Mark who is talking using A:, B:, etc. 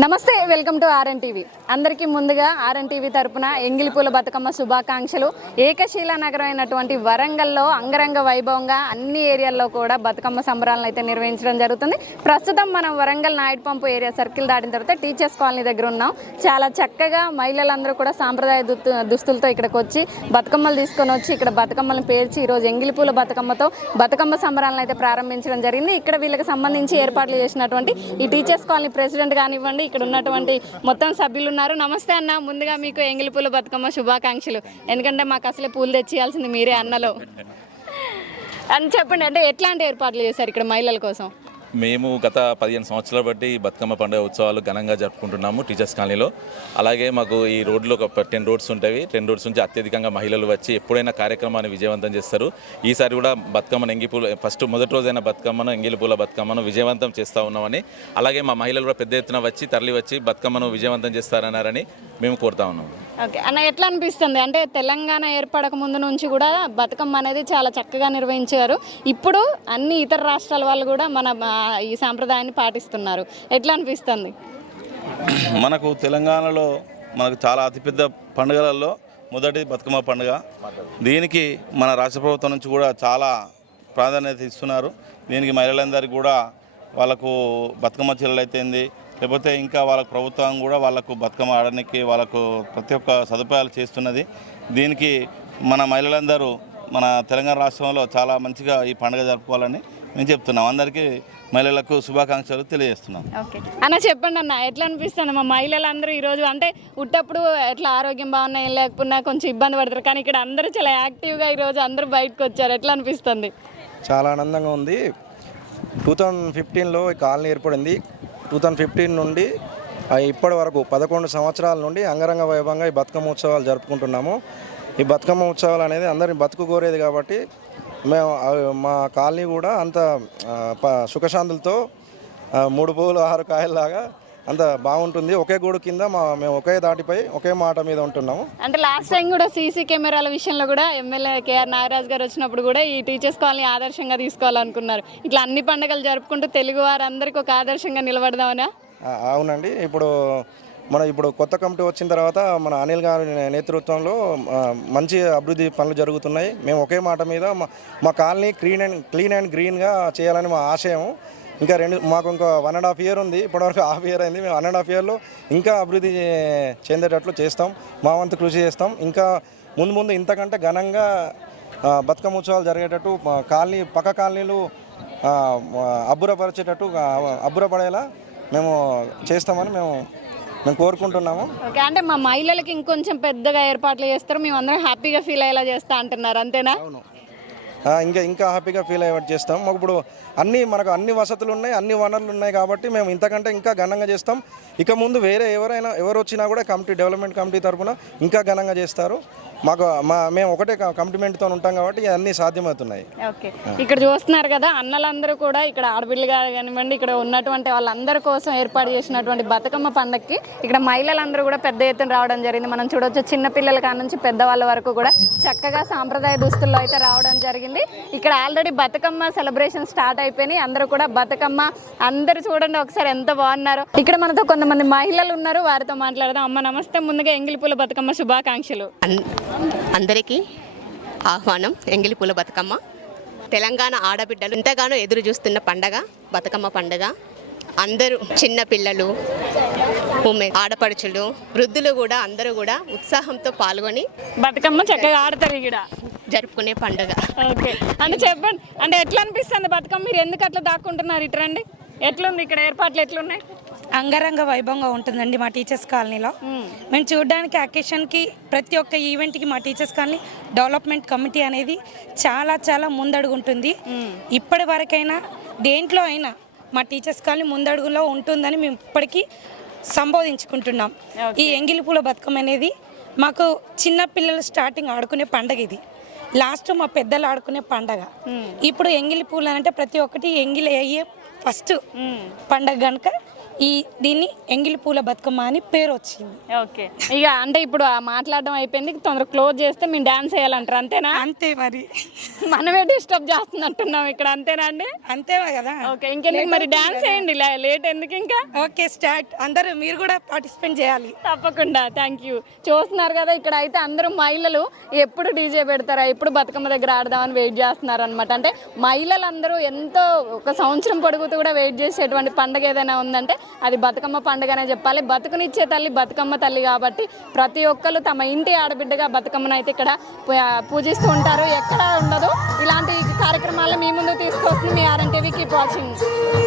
A: నమస్తే welcome to RN TV. అందరికీ ముందుగా ఆర్ఎన్ టీవీ తరపున ఎంగిలిపూల బతుకమ్మ శుభాకాంక్షలు. ఏకశీల నగరం అయినటువంటి వరంగల్లో అంగరంగ వైభవంగా అన్ని ఏరియాల్లో కూడా బతుకమ్మ సంబరాలను అయితే నిర్వహించడం జరుగుతుంది. ప్రస్తుతం మనం Warangal Naidu pump area circle దాటిన తర్వాత టీచర్స్ కాలనీ దగ్గర ఉన్నాం. చాలా చక్కగా మహిళలందరూ కూడా సాంప్రదాయ దుస్తు దుస్తులతో ఇక్కడికి వచ్చి బతుకమ్మలు తీసుకొని వచ్చి ఇక్కడ బతుకమ్మలను పేర్చి ఈరోజు ఎంగిలిపూల బతుకమ్మతో బతుకమ్మ సంబరాలను అయితే ప్రారంభించడం జరిగింది. ఇక్కడ వీళ్ళకి సంబంధించి ఏర్పాట్లు చేసినటువంటి ఈ టీచర్స్ కాలనీ ప్రెసిడెంట్ కానివ్వండి ఇక్కడ ఉన్నటువంటి మొత్తం సభ్యులు ఉన్నారు. నమస్తే అన్న. ముందుగా మీకు ఎంగిలి పూల బతుకమ్మ శుభాకాంక్షలు. ఎందుకంటే మాకు అసలే పూలు తెచ్చియాల్సింది మీరే అన్నలో. అని చెప్పండి. అంటే ఎట్లాంటి ఏర్పాట్లు చేశారు ఇక్కడ మహిళల కోసం?
B: మేము గత పదిహేను సంవత్సరాల బట్టి బతుకమ్మ పండుగ ఉత్సవాలు ఘనంగా జరుపుకుంటున్నాము టీచర్స్ కాలనీలో. అలాగే మాకు ఈ రోడ్లో ఒక టెన్ రోడ్స్ ఉంటాయి. టెన్ రోడ్స్ నుంచి అత్యధికంగా మహిళలు వచ్చి ఎప్పుడైనా కార్యక్రమాన్ని విజయవంతం చేస్తారు. ఈసారి కూడా బతుకమ్మ ఎంగిపూల ఫస్ట్ మొదటి రోజైన బతుకమ్మను ఎంగిలిపూల బతుకమ్మను విజయవంతం చేస్తూ ఉన్నామని అలాగే మా మహిళలు కూడా పెద్ద ఎత్తున వచ్చి తరలి వచ్చి బతుకమ్మను విజయవంతం చేస్తారన్నారని మేము కోరుతా ఉన్నాము.
A: ఓకే. అన్న ఎట్లా అనిపిస్తుంది? అంటే తెలంగాణ ఏర్పడక ముందు నుంచి కూడా బతుకమ్మ అనేది చాలా చక్కగా నిర్వహించారు. ఇప్పుడు అన్ని ఇతర రాష్ట్రాల వాళ్ళు కూడా మన ఈ సాంప్రదాయాన్ని పాటిస్తున్నారు. ఎట్లా అనిపిస్తుంది?
C: మనకు తెలంగాణలో మనకు చాలా అతిపెద్ద పండుగలలో మొదటి బతుకమ్మ పండుగ. దీనికి మన రాష్ట్ర ప్రభుత్వం నుంచి కూడా చాలా ప్రాధాన్యత ఇస్తున్నారు. దీనికి మహిళలందరికీ కూడా వాళ్ళకు బతుకమ్మ చీరలు అయితేంది లేకపోతే ఇంకా వాళ్ళకు ప్రభుత్వం కూడా వాళ్ళకు బతుకమ్మ ఆడడానికి వాళ్ళకు ప్రతి ఒక్క సదుపాయాలు చేస్తున్నది. దీనికి మన మహిళలందరూ మన తెలంగాణ రాష్ట్రంలో చాలా మంచిగా ఈ పండుగ జరుపుకోవాలని మేము చెప్తున్నాం. అందరికీ మహిళలకు శుభాకాంక్షలు తెలియజేస్తున్నాం.
A: ఓకే. అన్న చెప్పండి అన్న ఎట్లా అనిపిస్తుంది మా మహిళలందరూ ఈరోజు అంటే ఉట్టప్పుడు ఎట్లా ఆరోగ్యం బాగున్నా ఏం లేకపోయినా కొంచెం ఇబ్బంది పడతారు. కానీ ఇక్కడ అందరూ చాలా యాక్టివ్గా ఈరోజు అందరూ బయటకు వచ్చారు. ఎట్లా అనిపిస్తుంది?
D: చాలా ఆనందంగా ఉంది. టూ థౌజండ్ ఫిఫ్టీన్లో ఈ కాలనీ ఏర్పడింది. టూ థౌజండ్ ఫిఫ్టీన్ నుండి ఇప్పటి వరకు పదకొండు సంవత్సరాల నుండి అంగరంగ వైభవంగా ఈ బతుకమ్మ ఉత్సవాలు జరుపుకుంటున్నాము. ఈ బతుకమ్మ ఉత్సవాలు అనేది అందరిని బతుకు కోరేది కాబట్టి మేము మా కాలనీ కూడా అంత ప- సుఖశాంతులతో మూడు పువ్వులు ఆరు కాయల్లాగా అంత బాగుంటుంది. ఒకే గూడు కింద మా మేము ఒకే దాటిపై ఒకే మాట మీద ఉంటున్నాము.
A: అంటే లాస్ట్ టైం కూడా సీసీ కెమెరాల విషయంలో కూడా ఎమ్మెల్యే కేఆర్ నాగరాజ్ గారు వచ్చినప్పుడు కూడా ఈ టీచర్స్ కాలనీ ఆదర్శంగా తీసుకోవాలనుకున్నారు. ఇట్లా అన్ని పండుగలు జరుపుకుంటూ తెలుగు వారందరికీ ఒక ఆదర్శంగా నిలబడదామనా?
D: అవునండి. ఇప్పుడు మన ఇప్పుడు కొత్త కమిటీ వచ్చిన తర్వాత మన అనిల్ గారి నేతృత్వంలో మంచి అభివృద్ధి పనులు జరుగుతున్నాయి. మేము ఒకే మాట మీద మా మా colony clean and clean and గ్రీన్గా చేయాలని మా ఆశయం. ఇంకా రెండు మాకు ఇంకా వన్ అండ్ హాఫ్ ఇయర్ ఉంది. ఇప్పటివరకు హాఫ్ ఇయర్ అయింది. మేము వన్ అండ్ హాఫ్ ఇయర్లో ఇంకా అభివృద్ధి చెందేటట్లు చేస్తాం. మా వంతు కృషి చేస్తాం. ఇంకా ముందు ముందు ఇంతకంటే ఘనంగా బతుకమ్మ ఉత్సవాలు జరిగేటట్టు కాలనీ పక్క కాలనీలు అబ్బురపరిచేటట్టు అబ్బురపడేలా మేము చేస్తామని మేము మేము కోరుకుంటున్నాము.
A: ఓకే అంటే మా మహిళలకి ఇంకొంచెం పెద్దగా ఏర్పాట్లు చేస్తారు. మేము అందరం హ్యాపీగా ఫీల్ అయ్యేలా చేస్తా అంటున్నారు. అంతేనా?
D: ఆ, ఇంకా ఇంకా హ్యాపీగా ఫీల్ అయ్యేటట్టు చేస్తాం. మాకు ఇప్పుడు అన్ని మనకు అన్ని వసతులు ఉన్నాయి అన్ని వనరులు ఉన్నాయి కాబట్టి మేము ఇంతకంటే ఇంకా ఘనంగా చేస్తాం. ఇక ముందు వేరే ఎవరైనా ఎవరు వచ్చినా కూడా కమిటీ డెవలప్మెంట్ కమిటీ తరఫున ఇంకా ఘనంగా చేస్తారు. మాకు మా మేము ఒకటే కమిట్మెంట్తో ఉంటాం కాబట్టి అన్నీ సాధ్యమవుతున్నాయి.
A: ఓకే. ఇక్కడ చూస్తున్నారు కదా అన్నలందరూ కూడా ఇక్కడ ఆడపిల్లలు కానివ్వండి ఇక్కడ ఉన్నటువంటి వాళ్ళందరి కోసం ఏర్పాటు చేసినటువంటి బతుకమ్మ పండక్కి ఇక్కడ మహిళలందరూ కూడా పెద్ద ఎత్తున రావడం జరిగింది. మనం చూడొచ్చు చిన్న పిల్లల కాడ నుంచి పెద్దవాళ్ళ వరకు కూడా చక్కగా సాంప్రదాయ దుస్తుల్లో అయితే రావడం జరిగింది. ఇక్కడ ఆల్రెడీ బతుకమ్మ సెలబ్రేషన్ స్టార్ట్ అయిపోయినాయి. అందరూ కూడా బతుకమ్మ అందరూ చూడండి ఒకసారి ఎంత బాగున్నారో. ఇక్కడ మనతో కొంతమంది మహిళలు ఉన్నారు వారితో మాట్లాడదాం. అమ్మ నమస్తే. ముందుగా ఎంగిలిపూల బతుకమ్మ శుభాకాంక్షలు.
E: అందరికీ ఆహ్వానం ఎంగిలిపూల బతుకమ్మ. తెలంగాణ ఆడబిడ్డలు ఎంతగానో ఎదురు చూస్తున్న పండగ బతుకమ్మ పండగ. అందరూ చిన్న పిల్లలు ఉమెన్ ఆడపడుచులు వృద్ధులు కూడా అందరూ కూడా ఉత్సాహంతో పాల్గొని
A: బతుకమ్మ చక్కగా ఆడతారు ఇక్కడ
E: జరుపుకునే పండగ.
A: ఓకే. అంటే చెప్పండి అంటే ఎట్లా అనిపిస్తుంది బతుకమ్మ? మీరు ఎందుకు అట్లా దాక్కుంటున్నారు ఇటు రండి. ఎట్లుంది ఇక్కడ ఏర్పాట్లు ఎట్లున్నాయి?
F: అంగరంగ వైభవంగా ఉంటుందండి మా టీచర్స్ కాలనీలో. మేము. చూడడానికి అకేషన్కి ప్రతి ఒక్క ఈవెంట్కి మా టీచర్స్ కాలనీ డెవలప్మెంట్ కమిటీ అనేది చాలా చాలా ముందడుగు ఉంటుంది ఇప్పటి వరకైనా దేంట్లో అయినా మా టీచర్స్ కాలనీ ముందడుగులో ఉంటుందని మేము ఇప్పటికీ సంబోధించుకుంటున్నాం. ఈ ఎంగిలి పూల బతుకమ్మ అనేది మాకు చిన్న పిల్లలు స్టార్టింగ్ ఆడుకునే పండగ ఇది. లాస్ట్ మా పెద్దలు ఆడుకునే పండగ. ఇప్పుడు ఎంగిలి పూలు అంటే ప్రతి ఒక్కటి ఎంగిలి అయ్యే ఫస్ట్ పండగ కనుక ఈ దీన్ని ఎంగిలి పూల బతుకమ్మ అని పేరు వచ్చింది
A: ఓకే. ఇక అంటే ఇప్పుడు ఆ మాట్లాడడం అయిపోయింది తొందర క్లోజ్ చేస్తే మేము డాన్స్ వేయాలంటారు అంతేనా?
F: అంతే మరి.
A: మనమే డిస్టర్బ్ చేస్తున్నట్టున్నాం ఇక్కడ అంతేనా అండి?
F: అంతే కదా.
A: ఓకే ఇంకెందుకు మరి డాన్స్ వేయండి లేట్ ఎందుకు ఇంకా?
F: Okay start. అందరూ మీరు కూడా పార్టిసిపేట్ చేయాలి.
A: తప్పకుండా థ్యాంక్ యూ చూస్తున్నారు కదా ఇక్కడ అయితే అందరూ మహిళలు ఎప్పుడు డీజే పెడతారా? ఎప్పుడు బతుకమ్మ దగ్గర ఆడదామని వెయిట్ చేస్తున్నారు అనమాట అంటే మహిళలందరూ ఎంతో ఒక సంవత్సరం పొడుగుతూ కూడా వెయిట్ చేసేటువంటి పండుగ ఏదైనా ఉందంటే అది బతుకమ్మ పండుగనే చెప్పాలి. బతుకునిచ్చే తల్లి బతుకమ్మ తల్లి కాబట్టి ప్రతి ఒక్కరు తమ ఇంటి ఆడబిడ్డగా బతుకమ్మను అయితే ఇక్కడ పూ- పూజిస్తూ ఉంటారు. ఎక్కడ ఉండదు. ఇలాంటి కార్యక్రమాలు మీ ముందు తీసుకొస్తుంది మీ ఆర్ఎన్టీవీ కీప్ వాచింగ్